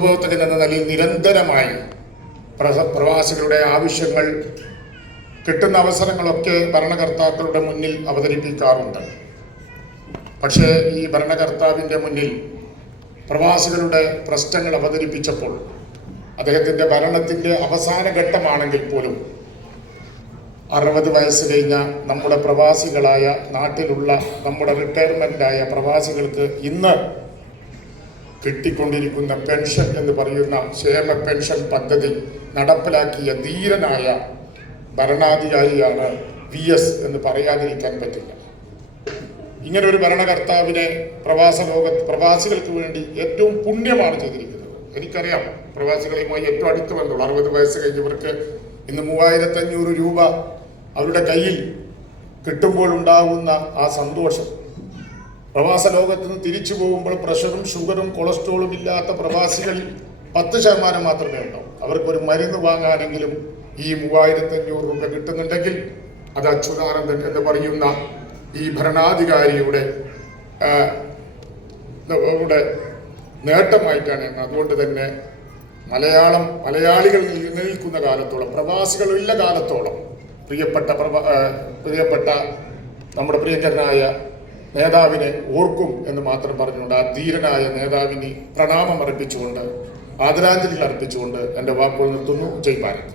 ഉപഭോക്തകൻ എന്ന നിലയിൽ നിരന്തരമായി പ്രവാസികളുടെ ആവശ്യങ്ങൾ കിട്ടുന്ന അവസരങ്ങളൊക്കെ ഭരണകർത്താക്കളുടെ മുന്നിൽ അവതരിപ്പിക്കാറുണ്ട്. പക്ഷേ ഈ ഭരണകർത്താവിൻ്റെ മുന്നിൽ പ്രവാസികളുടെ പ്രശ്നങ്ങൾ അവതരിപ്പിച്ചപ്പോൾ അദ്ദേഹത്തിൻ്റെ ഭരണത്തിൻ്റെ അവസാന ഘട്ടമാണെങ്കിൽ പോലും 60 വയസ്സ് കഴിഞ്ഞ നമ്മുടെ പ്രവാസികളായ നാട്ടിലുള്ള നമ്മുടെ റിട്ടയർമെൻ്റായ പ്രവാസികൾക്ക് ഇന്ന് കിട്ടിക്കൊണ്ടിരിക്കുന്ന പെൻഷൻ എന്ന് പറയുന്ന ക്ഷേമ പെൻഷൻ പദ്ധതി നടപ്പിലാക്കിയ ധീരനായ ഭരണാധികാരിയാണ് VS എന്ന് പറയാതിരിക്കാൻ പറ്റില്ല. ഇങ്ങനൊരു ഭരണകർത്താവിനെ പ്രവാസികൾക്ക് വേണ്ടി ഏറ്റവും പുണ്യമാണ് ചെയ്തിരിക്കുന്നത്. എനിക്കറിയാം, പ്രവാസികളുമായി ഏറ്റവും അടുത്ത് ബന്ധമുള്ള 60 വയസ്സ് കഴിഞ്ഞവർക്ക് ഇന്ന് 3500 രൂപ അവരുടെ കയ്യിൽ കിട്ടുമ്പോൾ ഉണ്ടാകുന്ന ആ സന്തോഷം. പ്രവാസ ലോകത്ത് നിന്ന് തിരിച്ചു പോകുമ്പോൾ പ്രഷറും ഷുഗറും കൊളസ്ട്രോളും ഇല്ലാത്ത പ്രവാസികളിൽ 10% മാത്രമേ ഉണ്ടാവും. അവർക്കൊരു മരുന്ന് വാങ്ങാനെങ്കിലും ഈ 3500 രൂപ കിട്ടുന്നുണ്ടെങ്കിൽ അത് അച്യുതാനന്ദൻ എന്ന് പറയുന്ന ഈ ഭരണാധികാരിയുടെ നേട്ടമായിട്ടാണ്. അതുകൊണ്ട് തന്നെ മലയാളികൾ നിലനിൽക്കുന്ന കാലത്തോളം, പ്രവാസികളുള്ള കാലത്തോളം പ്രിയപ്പെട്ട നമ്മുടെ പ്രിയങ്കരനായ നേതാവിനെ ഓർക്കും എന്ന് മാത്രം പറഞ്ഞുകൊണ്ട് ആ ധീരനായ നേതാവിന് പ്രണാമം അർപ്പിച്ചുകൊണ്ട്, ആദരാഞ്ജലികൾ അർപ്പിച്ചുകൊണ്ട് എൻ്റെ വാക്കുകൾ നിർത്തുന്നു. ജയ് ഭാരത്.